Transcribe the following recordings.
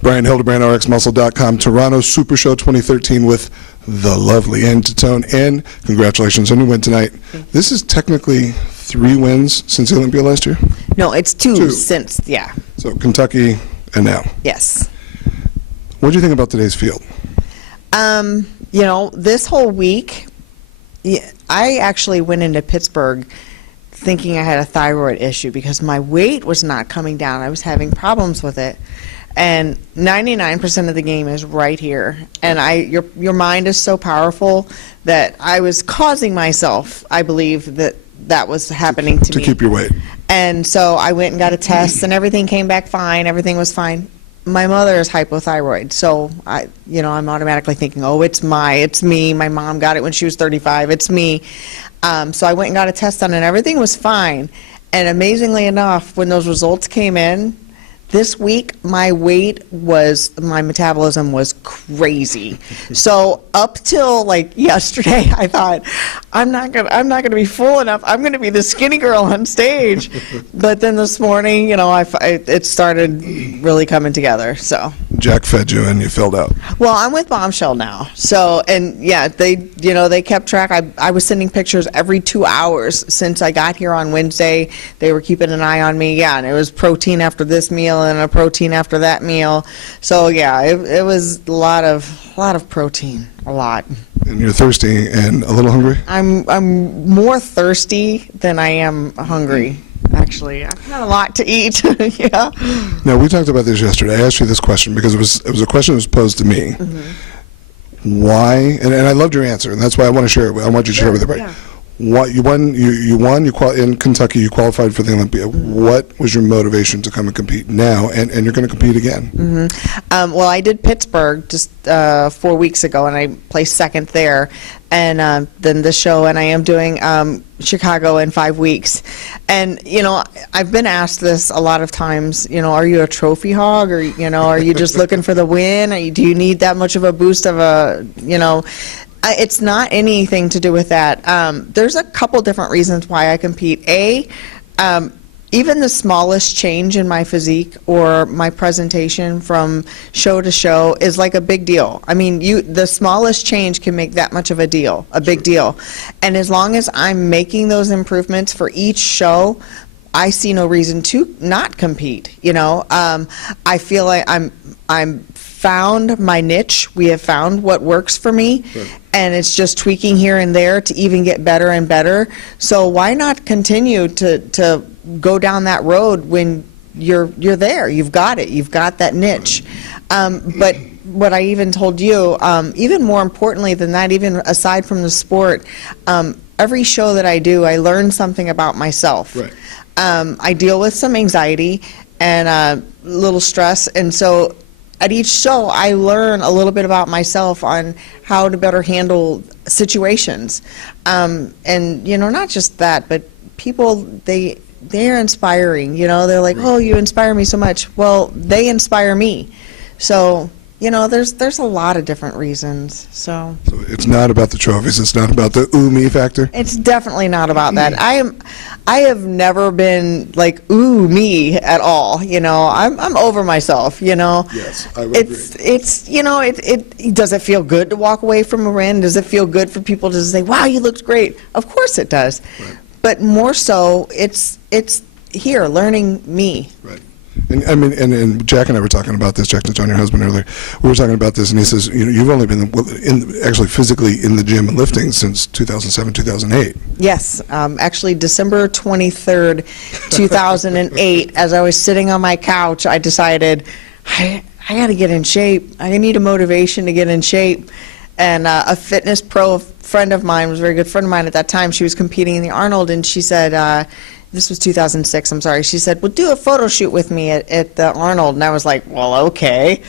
Bryan Hildebrand, RxMuscle.com, Toronto Super Show 2013 with the lovely Titone. And congratulations on your win tonight. This is technically 3 wins since the Olympia last year? No, it's 2 since, yeah. So Kentucky and now. Yes. What do you think about today's field? You know, this whole week, I actually went into Pittsburgh thinking I had a thyroid issue because my weight was not coming down. I was having problems with it. And 99% of the game is right here. And your mind is so powerful that I was causing myself, I believe, that was happening to me. To keep your weight. And so I went and got a test, and everything came back fine. Everything was fine. My mother is hypothyroid, so I'm automatically thinking, oh, it's me. My mom got it when she was 35. It's me. So I went and got a test done, and everything was fine. And amazingly enough, when those results came in, this week my metabolism was crazy. So up till like yesterday, I thought I'm not gonna be full enough. I'm gonna be the skinny girl on stage. But then this morning, it started really coming together. So Jack fed you and you filled out. Well, I'm with Bombshell now. So, and yeah, they kept track. I was sending pictures every 2 hours since I got here on Wednesday. They were keeping an eye on me. Yeah, and it was protein after this meal and a protein after that meal. So yeah, it was a lot of protein, a lot. And you're thirsty and a little hungry? I'm more thirsty than I am hungry. Actually, I've had a lot to eat. Yeah. Now, we talked about this yesterday. I asked you this question because it was a question that was posed to me. Mm-hmm. Why? And I loved your answer, and that's why I want to share it. I want you to share it with everybody. Yeah. What you won? In Kentucky. You qualified for the Olympia. Mm-hmm. What was your motivation to come and compete now? And you're going to compete again. Mm-hmm. Well, I did Pittsburgh just 4 weeks ago, and I placed second there. And then the show, and I am doing Chicago in 5 weeks. And I've been asked this a lot of times. Are you a trophy hog, or are you just looking for the win? Do you need that much of a boost of a It's not anything to do with that. There's a couple different reasons why I compete. Even the smallest change in my physique or my presentation from show to show is like a big deal. I mean, the smallest change can make that much of a big deal. And as long as I'm making those improvements for each show, I see no reason to not compete. I feel like I'm found my niche. We have found what works for me. Sure. And it's just tweaking here and there to even get better and better. So why not continue to go down that road when you're there? You've got it. You've got that niche. But what I even told you, even more importantly than that, even aside from the sport, every show that I do, I learn something about myself. Right. I deal with some anxiety and a little stress, and so at each show I learn a little bit about myself on how to better handle situations. And not just that, but people, they're inspiring. They're like, oh, you inspire me so much. Well, they inspire me. So there's a lot of different reasons. So it's not about the trophies. It's not about the ooh me factor. It's definitely not about that. I have never been like ooh me at all. I'm over myself. Yes, I would agree. It does it feel good to walk away from a win? Does it feel good for people to say, wow, you looked great? Of course it does. Right. But more so, it's here learning me. Right. And I mean, and Jack and I were talking about this. Jack Titone, your husband, earlier. We were talking about this, and he says, you've only been actually physically in the gym and lifting since 2007, 2008. Yes, actually December 23rd, 2008. As I was sitting on my couch, I decided I got to get in shape. I need a motivation to get in shape. And a fitness pro friend of mine, was a very good friend of mine at that time. She was competing in the Arnold, and she said. This was 2006, I'm sorry. She said, well, do a photo shoot with me at the Arnold. And I was like, well, okay.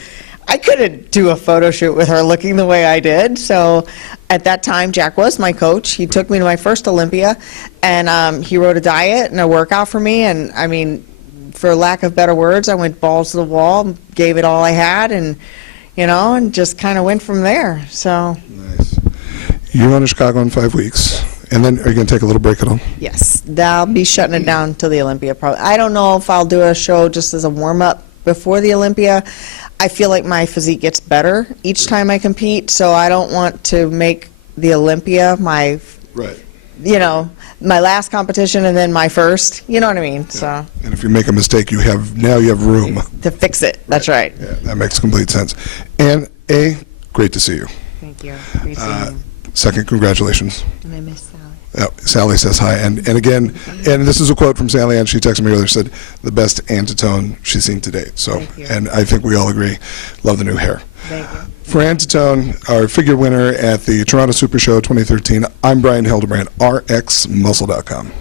I couldn't do a photo shoot with her looking the way I did. So at that time, Jack was my coach. He took me to my first Olympia, and he wrote a diet and a workout for me. And, I mean, for lack of better words, I went balls to the wall, gave it all I had, and, and just kind of went from there. So. Nice. You're going to Chicago in 5 weeks. And then, are you going to take a little break at all? Yes, I'll be shutting it down till the Olympia. Probably. I don't know if I'll do a show just as a warm-up before the Olympia. I feel like my physique gets better each time I compete, so I don't want to make the Olympia my, Right. you know, my last competition and then my first. You know what I mean? So And if you make a mistake, you have room. to fix it. That's right. Yeah, that makes complete sense. And great to see you. Thank you. Great seeing you. Second, congratulations. And I miss Sally. Sally says hi, and again, and this is a quote from Sally Ann. She texted me earlier, said the best Ann Titone she's seen to date. So, Thank you. and I think we all agree. Love the new hair. Thank you. For Ann Titone, our figure winner at the Toronto Super Show 2013, I'm Bryan Hildebrand, rxmuscle.com.